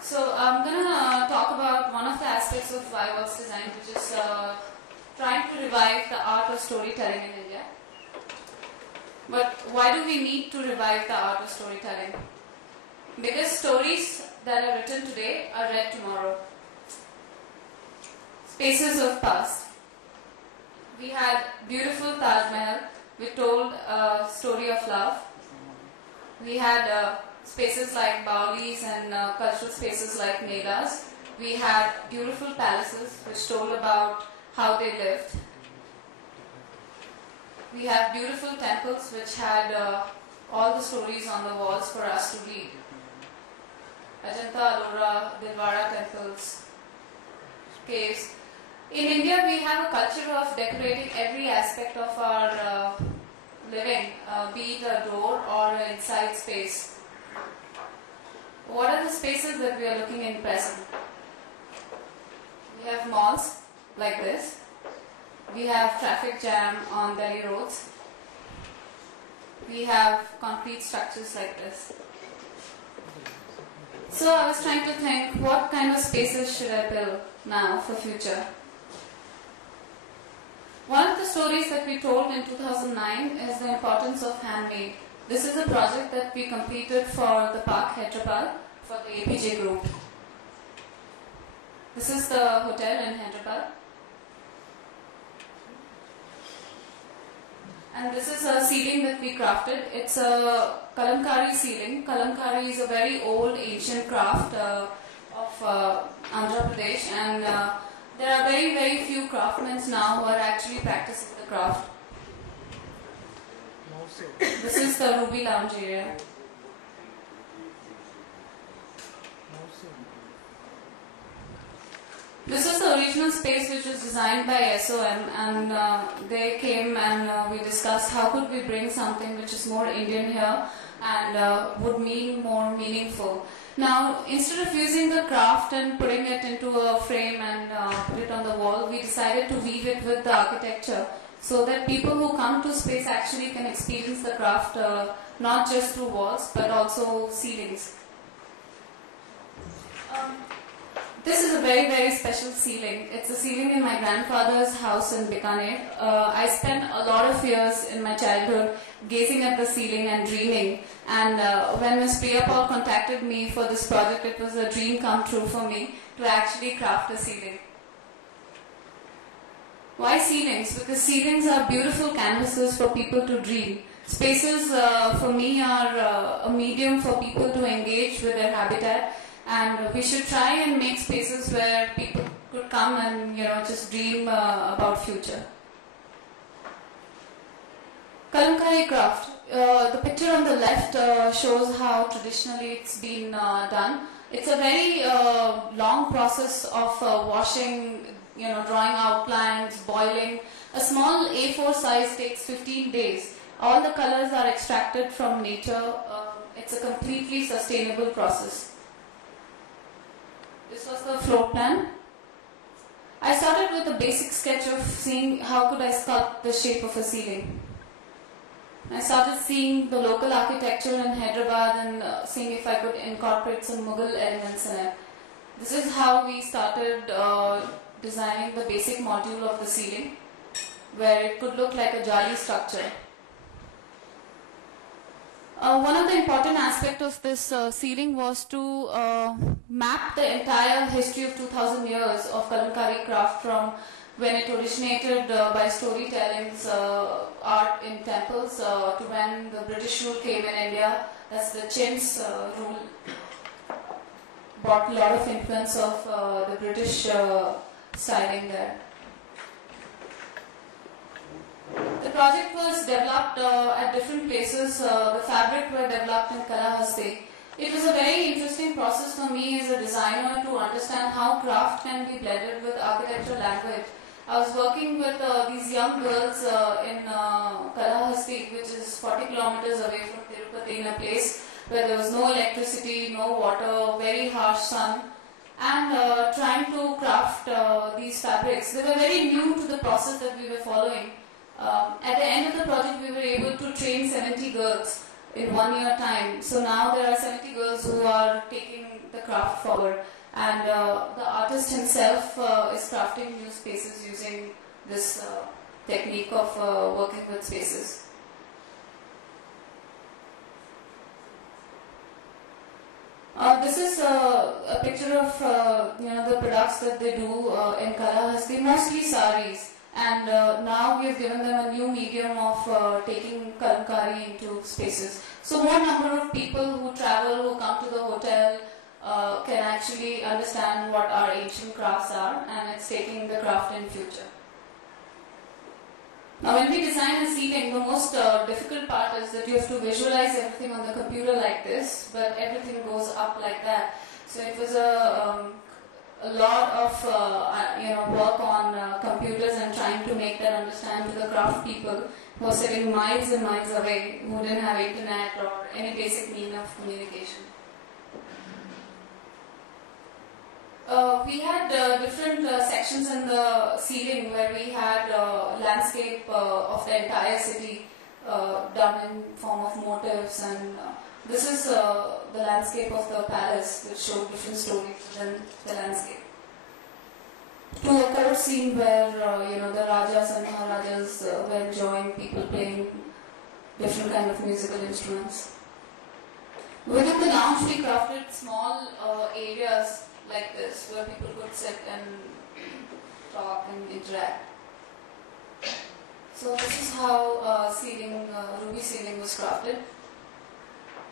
So I'm going to talk about one of the aspects of iWorks design, which is trying to revive the art of storytelling in India. But why do we need to revive the art of storytelling? Because stories that are written today are read tomorrow. Spaces of past. We had beautiful Taj Mahal, we told a story of love. We had spaces like Baulis and cultural spaces like Melas. We had beautiful palaces which told about how they lived. We have beautiful temples which had all the stories on the walls for us to read. Ajanta, Ellora, Dilwara temples, caves. In India, we have a culture of decorating every aspect of our living, be it a door or an inside space. What are the spaces that we are looking in present? We have malls like this. We have traffic jam on Delhi roads. We have concrete structures like this. So I was trying to think, what kind of spaces should I build now for future? One of the stories that we told in 2009 is the importance of handmade. This is a project that we completed for the Park Hyderabad for the APJ group. This is the hotel in Hyderabad. And this is a ceiling that we crafted. It's a Kalamkari ceiling. Kalamkari is a very old ancient craft of Andhra Pradesh, and there are very, very few craftsmen now who are actually practicing the craft. This is the Ruby Lounge area. This is the original space which was designed by SOM, and they came and we discussed how could we bring something which is more Indian here and would mean more meaningful. Now, instead of using the craft and putting it into a frame and put it on the wall, we decided to weave it with the architecture so that people who come to space actually can experience the craft not just through walls but also ceilings. This is a very, very special ceiling. It's a ceiling in my grandfather's house in Bikaner. I spent a lot of years in my childhood gazing at the ceiling and dreaming. And when Ms. Priya Paul contacted me for this project, it was a dream come true for me to actually craft a ceiling. Why ceilings? Because ceilings are beautiful canvases for people to dream. Spaces for me are a medium for people to engage with their habitat. And we should try and make spaces where people could come and just dream about future. Kalamkari craft. The picture on the left shows how traditionally it's been done. It's a very long process of washing, drawing outlines, boiling. A small A4 size takes 15 days. All the colors are extracted from nature. It's a completely sustainable process. This was the floor plan. I started with a basic sketch of seeing how could I sculpt the shape of a ceiling. I started seeing the local architecture in Hyderabad and seeing if I could incorporate some Mughal elements in it. This is how we started designing the basic module of the ceiling, where it could look like a jali structure. One of the important aspects of this ceiling was to map the entire history of 2000 years of Kalamkari craft, from when it originated by storytelling's art in temples to when the British rule came in India. That's the Chintz rule. Brought a lot of influence of the British styling there. The project was developed at different places. The fabric were developed in Kalahasti. It was a very interesting process for me as a designer to understand how craft can be blended with architectural language. I was working with these young girls in Kalahasti, which is 40 kilometers away from Tirupati, in a place where there was no electricity, no water, very harsh sun, and trying to craft these fabrics. They were very new to the process that we were following. At the end of the project, we were able to train 70 girls in 1 year time. So now there are 70 girls who are taking the craft forward, and the artist himself is crafting new spaces using this technique of working with spaces. This is a picture of the products that they do in Kalahasti, mostly saris, and now we have given them a new medium of taking kalamkari into spaces. So more number of people who travel, who come to the hotel, can actually understand what our ancient crafts are, and it's taking the craft in future. Now when we design a seating, the most difficult part is that you have to visualize everything on the computer like this, but everything goes up like that. So it was a lot of work on computers and trying to make that understand to the craft people who are sitting miles and miles away, who didn't have internet or any basic means of communication. We had different sections in the ceiling where we had landscape of the entire city done in form of motifs, and this is the landscape of the palace, which showed different stories within the landscape. To a court scene where the Rajas and Maharajas were enjoying people playing different kind of musical instruments. Within the lounge, we crafted small areas like this, where people could sit and talk and interact. So this is how ruby ceiling was crafted.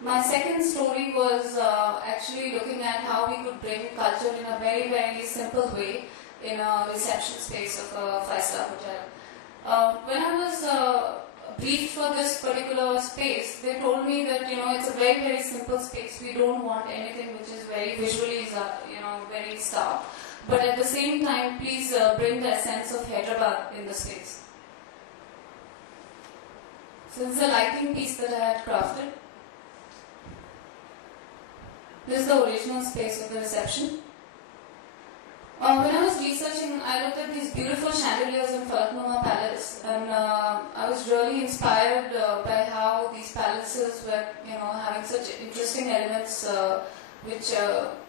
My second story was actually looking at how we could bring culture in a very, very simple way in a reception space of a 5-star hotel. When I was briefed for this particular space, they told me that it's a very, very simple space. We don't want anything which is very visually very stark, but at the same time, please bring the essence of Hyderabad in the space. So this is a lighting piece that I had crafted. This is the original space of the reception. When I was researching, I looked at these beautiful chandeliers in Falaknuma Palace, and I was really inspired by how these palaces were, having such interesting elements which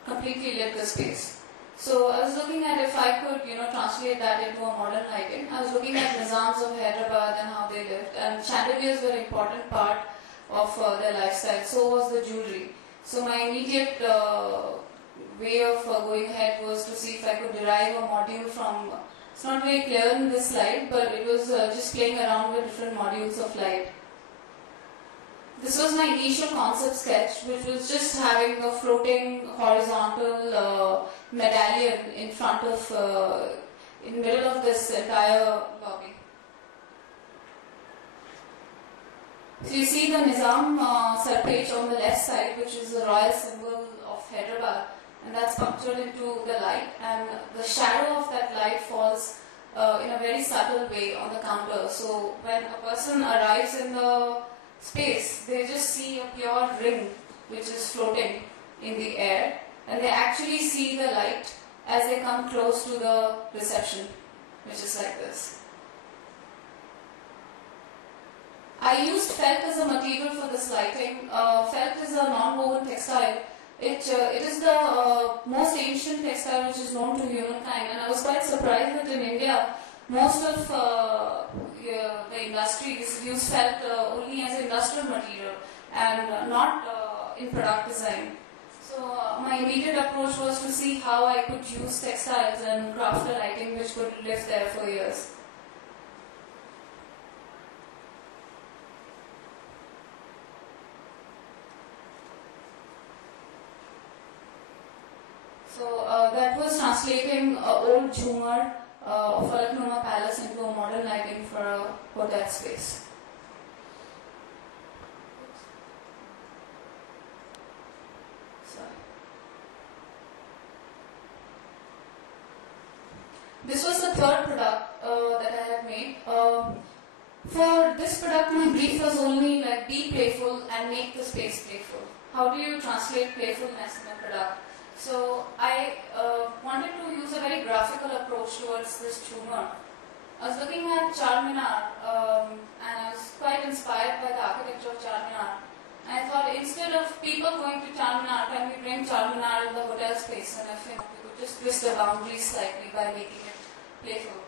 completely lit the space. So I was looking at if I could, translate that into a modern lighting. I was looking at Nizams of Hyderabad and how they lived, and chandeliers were an important part of their lifestyle. So was the jewelry. So my immediate way of going ahead was to see if I could derive a module from, it's not very clear in this slide, but it was just playing around with different modules of light. This was my initial concept sketch, which was just having a floating horizontal medallion in front of, in the middle of this entire lobby. So you see the Nizam Sarpech on the left side, which is the royal symbol of Hyderabad, and that's punctured into the light, and the shadow of that light falls in a very subtle way on the counter. So when a person arrives in the space, they just see a pure ring which is floating in the air, and they actually see the light as they come close to the reception, which is like this. I used felt as a material for this lighting. Felt is a non-woven textile. It is the most ancient textile which is known to humankind, and I was quite surprised that in India most of the industries use felt only as industrial material and not in product design. So my immediate approach was to see how I could use textiles and craft a lighting which could live there for years. So that was translating old Jhumar of Falaknuma Palace into a modern lighting for a hotel space. Sorry. This was the third product that I had made. For this product, my brief was only like be playful and make the space playful. How do you translate playfulness in a product? So I wanted to use a very graphical approach towards this Jhumar. I was looking at Charminar and I was quite inspired by the architecture of Charminar. I thought instead of people going to Charminar, can we bring Charminar in the hotel space, and if we could just twist the boundaries slightly by making it playful.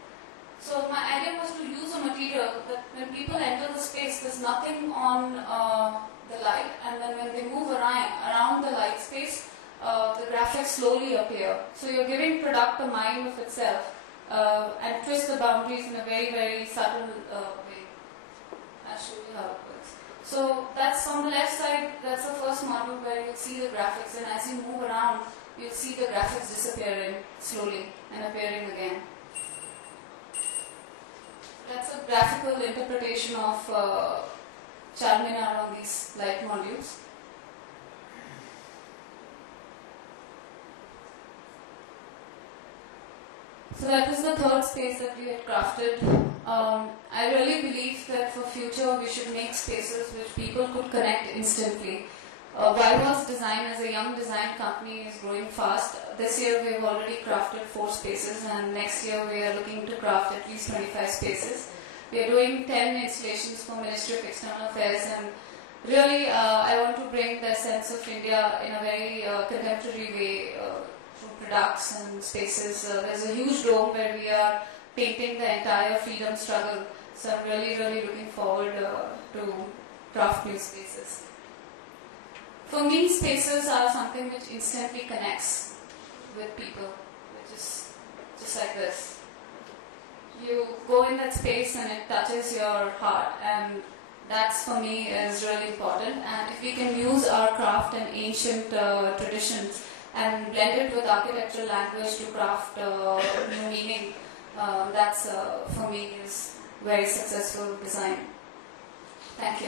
So my idea was to use a material that when people enter the space, there's nothing on the light, and then when they move around the light space, the graphics slowly appear. So you're giving product a mind of itself and twist the boundaries in a very, very subtle way. I'll show you how it works. So that's on the left side, that's the first module where you'll see the graphics, and as you move around, you'll see the graphics disappearing slowly and appearing again. That's a graphical interpretation of Charminar on these light modules. So that was the third space that we had crafted. I really believe that for future we should make spaces which people could connect instantly. Wildwall's Design as a young design company is growing fast. This year we have already crafted 4 spaces, and next year we are looking to craft at least 25 spaces. We are doing 10 installations for Ministry of External Affairs, and really I want to bring the sense of India in a very contemporary way through products and spaces. There's a huge dome where we are painting the entire freedom struggle, so I'm really, really looking forward to craft new spaces. For me, spaces are something which instantly connects with people, which is just like this. You go in that space and it touches your heart, and that's for me is really important. And if we can use our craft and ancient traditions and blend it with architectural language to craft new meaning, that's for me is very successful design. Thank you.